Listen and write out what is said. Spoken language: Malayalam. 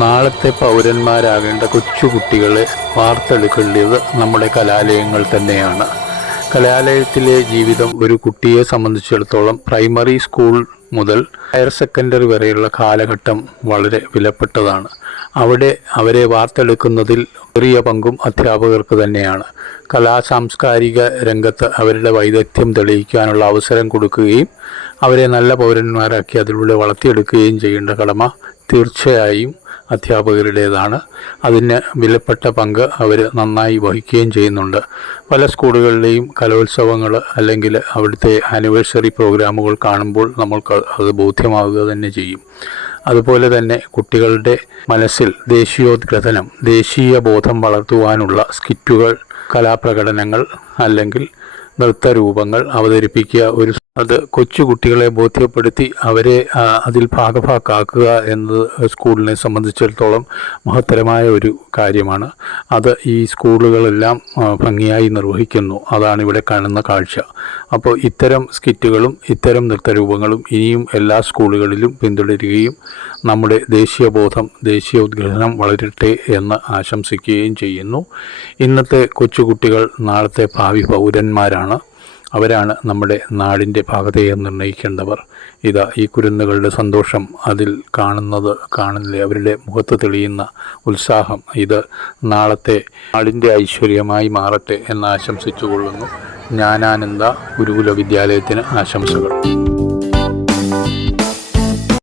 നാളത്തെ പൗരന്മാരാകേണ്ട കൊച്ചുകുട്ടികളെ വാർത്തെടുക്കേണ്ടത് നമ്മുടെ കലാലയങ്ങൾ തന്നെയാണ്. കലാലയത്തിലെ ജീവിതം ഒരു കുട്ടിയെ സംബന്ധിച്ചിടത്തോളം പ്രൈമറി സ്കൂൾ മുതൽ ഹയർ സെക്കൻഡറി വരെയുള്ള കാലഘട്ടം വളരെ വിലപ്പെട്ടതാണ്. അവിടെ അവരെ വാർത്തെടുക്കുന്നതിൽ ചെറിയ പങ്കും അധ്യാപകർക്ക് തന്നെയാണ്. സാംസ്കാരിക രംഗത്ത് അവരുടെ വൈദഗ്ധ്യം തെളിയിക്കാനുള്ള അവസരം കൊടുക്കുകയും അവരെ നല്ല പൗരന്മാരാക്കി അതിലൂടെ വളർത്തിയെടുക്കുകയും ചെയ്യേണ്ട കടമ തീർച്ചയായും അധ്യാപകരുടേതാണ്. അതിന് വിലപ്പെട്ട പങ്ക് അവർ നന്നായി വഹിക്കുകയും ചെയ്യുന്നുണ്ട്. പല സ്കൂളുകളിലെയും കലോത്സവങ്ങൾ അല്ലെങ്കിൽ അവിടുത്തെ ആനിവേഴ്സറി പ്രോഗ്രാമുകൾ കാണുമ്പോൾ നമ്മൾക്ക് അത് ബോധ്യമാവുക തന്നെ ചെയ്യും. അതുപോലെ തന്നെ കുട്ടികളുടെ മനസ്സിൽ ദേശീയോദ്ഗ്രഥനം, ദേശീയ ബോധം വളർത്തുവാനുള്ള സ്കിറ്റുകൾ, കലാപ്രകടനങ്ങൾ അല്ലെങ്കിൽ നൃത്തരൂപങ്ങൾ അവതരിപ്പിക്കുക, അത് കൊച്ചു കുട്ടികളെ ബോധ്യപ്പെടുത്തി അവരെ അതിൽ ഭാഗഭാക്കാക്കുക എന്നത് സ്കൂളിനെ സംബന്ധിച്ചിടത്തോളം മഹത്തരമായ ഒരു കാര്യമാണ്. അത് ഈ സ്കൂളുകളെല്ലാം ഭംഗിയായി നിർവഹിക്കുന്നു. അതാണ് ഇവിടെ കാണുന്ന കാഴ്ച. അപ്പോൾ ഇത്തരം സ്കിറ്റുകളും ഇത്തരം നൃത്തരൂപങ്ങളും ഇനിയും എല്ലാ സ്കൂളുകളിലും പിന്തുടരുകയും നമ്മുടെ ദേശീയബോധം, ദേശീയോദ്ഗ്രഥനം വളരട്ടെ എന്ന് ആശംസിക്കുകയും ചെയ്യുന്നു. ഇന്നത്തെ കൊച്ചുകുട്ടികൾ നാളത്തെ ഭാവി പൗരന്മാരാണ്. അവരാണ് നമ്മുടെ നാടിൻ്റെ ഭാഗതയെ നിർണ്ണയിക്കേണ്ടവർ. ഈ കുരുന്നുകളുടെ സന്തോഷം അതിൽ കാണുന്നില്ലേ, അവരുടെ മുഖത്ത് തെളിയുന്ന ഉത്സാഹം, ഇത് നാളത്തെ നാടിൻ്റെ ഐശ്വര്യമായി മാറട്ടെ എന്ന് ആശംസിച്ചുകൊള്ളുന്നു. ജ്ഞാനാനന്ദ ഗുരുകുല വിദ്യാലയത്തിന് ആശംസകൾ.